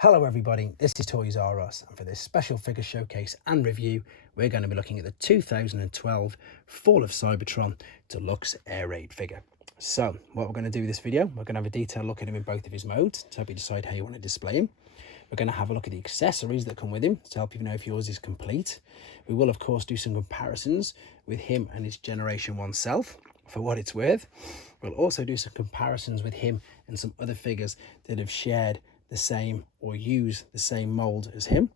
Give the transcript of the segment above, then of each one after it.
Hello everybody, this is Toys R Us, and for this special figure showcase and review we're going to be looking at the 2012 Fall of Cybertron Deluxe Air Raid figure. So what we're going to do with this video, we're going to have a detailed look at him in both of his modes to help you decide how you want to display him. We're going to have a look at the accessories that come with him to help you know if yours is complete. We will of course do some comparisons with him and his Generation 1 self for what it's worth. We'll also do some comparisons with him and some other figures that have shared the same or use the same mould as him.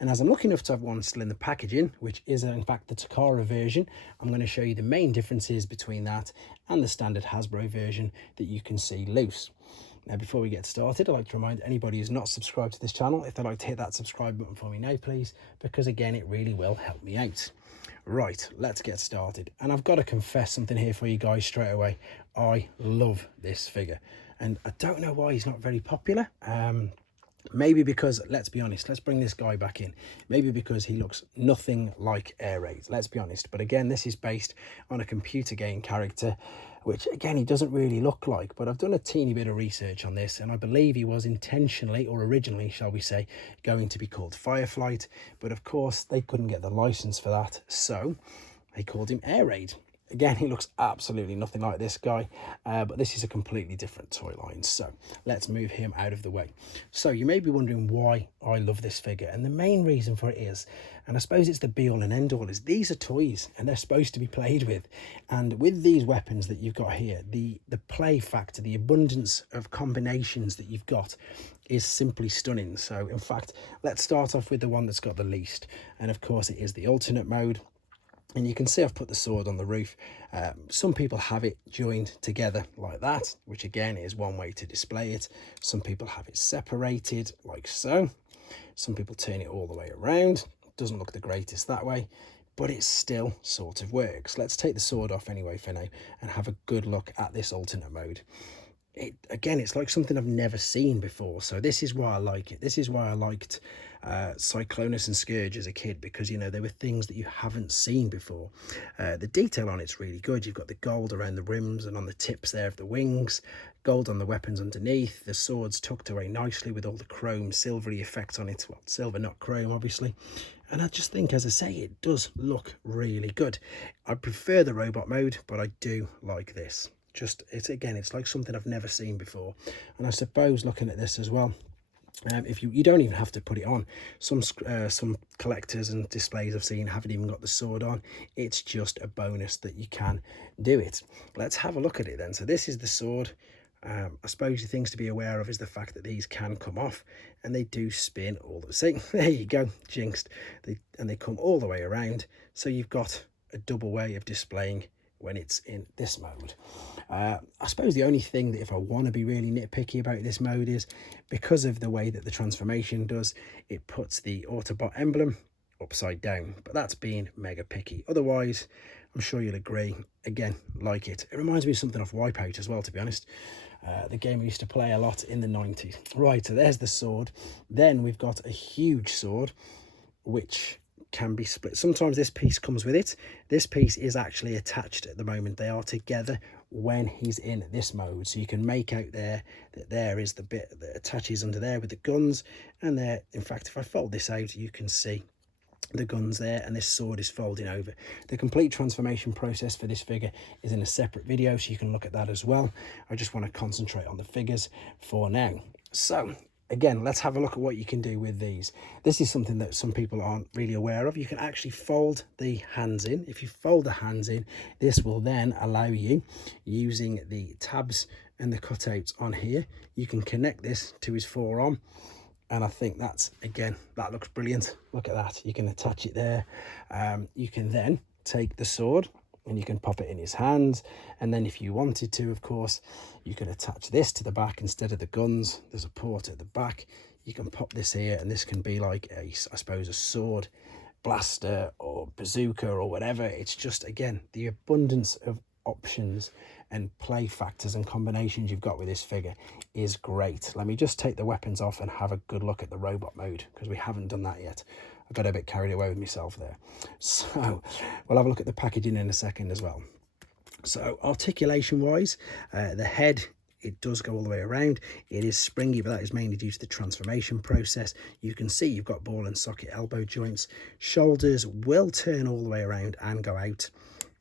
And as I'm lucky enough to have one still in the packaging, which is in fact the Takara version, I'm going to show you the main differences between that and the standard Hasbro version that you can see loose. Now before we get started, I'd like to remind anybody who's not subscribed to this channel, if they'd like to hit that subscribe button for me now please, because again it really will help me out. Right, let's get started. And I've got to confess something here for you guys straight away. I love this figure. And I don't know why he's not very popular. Maybe because, let's be honest, let's bring this guy back in. Maybe because he looks nothing like Air Raid, let's be honest. But again, this is based on a computer game character, which again, he doesn't really look like. But I've done a teeny bit of research on this, and I believe he was intentionally, or originally, shall we say, going to be called Fireflight. But of course, they couldn't get the license for that, so they called him Air Raid. Again, he looks absolutely nothing like this guy, but this is a completely different toy line. So let's move him out of the way. So you may be wondering why I love this figure, and the main reason for it is, and I suppose it's the be all and end all, is these are toys and they're supposed to be played with. And with these weapons that you've got here, the play factor, the abundance of combinations that you've got is simply stunning. So in fact, let's start off with the one that's got the least, and of course it is the alternate mode. And you can see I've put the sword on the roof. Some people have it joined together like that, which again is one way to display it. Some people have it separated like so. Some people turn it all the way around. Doesn't look the greatest that way, but it still sort of works. Let's take the sword off anyway for now and have a good look at this alternate mode. Again, it's like something I've never seen before, so this is why I like it. This is why I liked Cyclonus and Scourge as a kid, because you know they were things that you haven't seen before. The detail on it's really good. You've got the gold around the rims and on the tips there of the wings, gold on the weapons underneath, the swords tucked away nicely with all the chrome silvery effect on it. Well, silver not chrome obviously. And I just think, as I say, it does look really good. I prefer the robot mode, but I do like this. It's like something I've never seen before. And I suppose looking at this as well, if you don't even have to put it on. Some collectors and displays I've seen haven't even got the sword on. It's just a bonus that you can do it. Let's have a look at it then. So this is the sword. I suppose the things to be aware of is the fact that these can come off, and they do spin all the see, there you go, jinxed. They come all the way around, so you've got a double way of displaying when it's in this mode. I suppose the only thing that if I want to be really nitpicky about this mode is because of the way that the transformation does, it puts the Autobot emblem upside down, but that's being mega picky. Otherwise, I'm sure you'll agree, again, like it. It reminds me of something off Wipeout as well, to be honest. The game we used to play a lot in the 90s. Right, so there's the sword. Then we've got a huge sword, which can be split. Sometimes this piece comes with it. This piece is actually attached at the moment. They are together when he's in this mode, so you can make out there that there is the bit that attaches under there with the guns, and there, in fact, if I fold this out, you can see the guns there, and this sword is folding over. The complete transformation process for this figure is in a separate video, so you can look at that as well. I just want to concentrate on the figures for now. So again, let's have a look at what you can do with these. This is something that some people aren't really aware of. You can actually fold the hands in. If you fold the hands in, this will then allow you, using the tabs and the cutouts on here, you can connect this to his forearm. And I think that's, again, that looks brilliant. Look at that. You can attach it there. You can then take the sword and you can pop it in his hands, and then if you wanted to, of course, you can attach this to the back instead of the guns. There's a port at the back. You can pop this here, and this can be like I suppose a sword blaster or bazooka or whatever. It's just, again, the abundance of options and play factors and combinations you've got with this figure is great. Let me just take the weapons off and have a good look at the robot mode, because we haven't done that yet. I got a bit carried away with myself there. So we'll have a look at the packaging in a second as well. So articulation wise, the head it does go all the way around. It is springy, but that is mainly due to the transformation process. You can see you've got ball and socket elbow joints. Shoulders will turn all the way around and go out,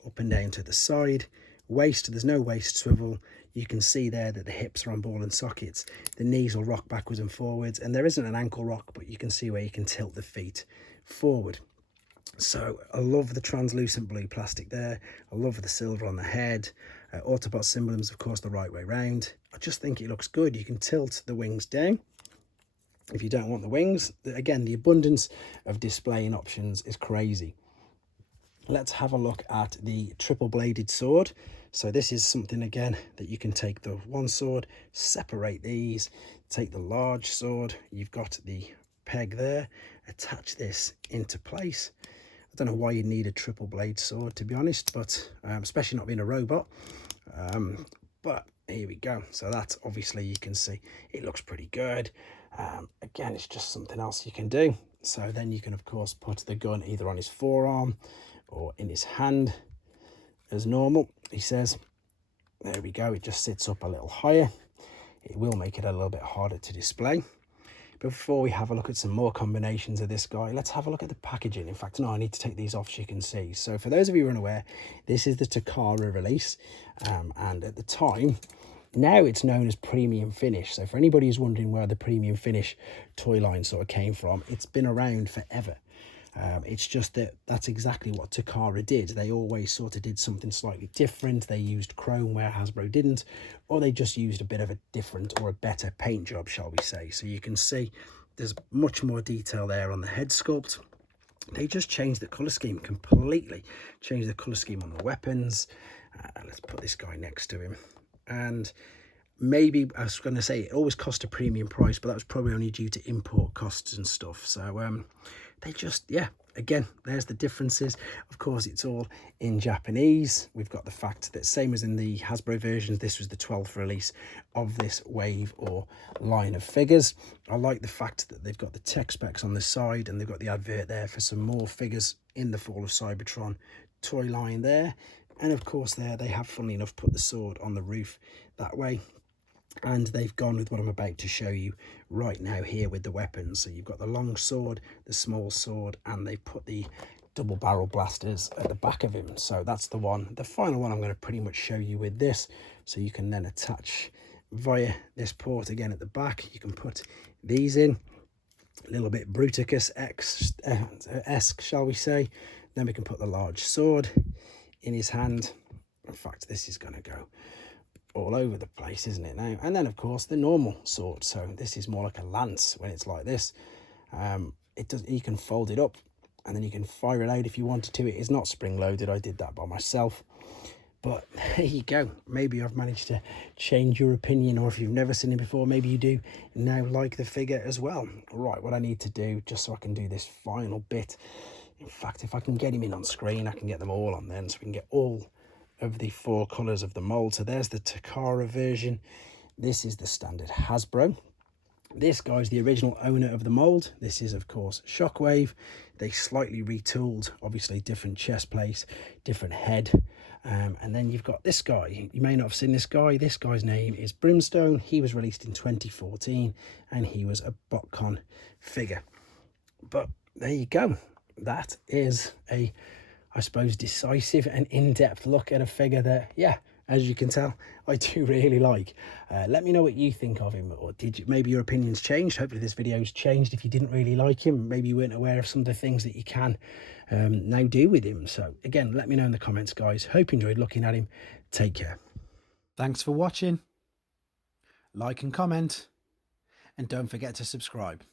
up and down to the side. Waist, there's no waist swivel. You can see there that the hips are on ball and sockets. The knees will rock backwards and forwards, and there isn't an ankle rock, but you can see where you can tilt the feet forward. So I love the translucent blue plastic there. I love the silver on the head. Autobot symbolism, of course, the right way round. I just think it looks good. You can tilt the wings down if you don't want the wings. Again, the abundance of displaying options is crazy. Let's have a look at the triple bladed sword. So this is something, again, that you can take the one sword, separate these, take the large sword. You've got the peg there, attach this into place. I don't know why you need a triple blade sword, to be honest, but especially not being a robot. But here we go. So that's obviously, you can see it looks pretty good. Again, it's just something else you can do. So then you can, of course, put the gun either on his forearm or in his hand as normal. He says, there we go. It just sits up a little higher. It will make it a little bit harder to display. Before we have a look at some more combinations of this guy, let's have a look at the packaging. In fact, no, I need to take these off so you can see. So for those of you who are unaware, this is the Takara release. And at the time, now it's known as Premium Finish. So for anybody who's wondering where the Premium Finish toy line sort of came from, it's been around forever. It's just that that's exactly what Takara did. They always sort of did something slightly different. They used chrome where Hasbro didn't, or they just used a bit of a different or a better paint job, shall we say. So you can see there's much more detail there on the head sculpt. They just changed the colour scheme completely, changed the colour scheme on the weapons. Let's put this guy next to him. And maybe, I was going to say, it always cost a premium price, but that was probably only due to import costs and stuff. So they just, yeah, again, there's the differences. Of course, it's all in Japanese. We've got the fact that, same as in the Hasbro versions, this was the 12th release of this wave or line of figures. I like the fact that they've got the tech specs on the side, and they've got the advert there for some more figures in the Fall of Cybertron toy line there. And of course there they have, funnily enough, put the sword on the roof that way. And they've gone with what I'm about to show you right now here with the weapons. So you've got the long sword, the small sword, and they put the double barrel blasters at the back of him. So that's the one, the final one I'm going to pretty much show you with this. So you can then attach via this port again at the back. You can put these in, a little bit Bruticus-esque, shall we say. Then we can put the large sword in his hand. In fact, this is going to go all over the place, isn't it now? And then of course the normal sword. So this is more like a lance when it's like this. You can fold it up and then you can fire it out if you wanted to. It is not spring loaded. I did that by myself, but there you go. Maybe I've managed to change your opinion, or if you've never seen it before, maybe you do now like the figure as well. Right, what I need to do, just so I can do this final bit, in fact, if I can get him in on screen, I can get them all on then, so we can get all of the 4 colours of the mould. So there's the Takara version. This is the standard Hasbro. This guy's the original owner of the mould. This is, of course, Shockwave. They slightly retooled, obviously different chest plate, different head. And then you've got this guy. You may not have seen this guy. This guy's name is Brimstone. He was released in 2014 and he was a botcon figure. But there you go. That is a, I suppose, decisive and in-depth look at a figure that, yeah, as you can tell, I do really like. Let me know what you think of him, or maybe your opinions changed. Hopefully this video's changed if you didn't really like him. Maybe you weren't aware of some of the things that you can now do with him. So again, let me know in the comments, guys. Hope you enjoyed looking at him. Take care. Thanks for watching. Like and comment, and don't forget to subscribe.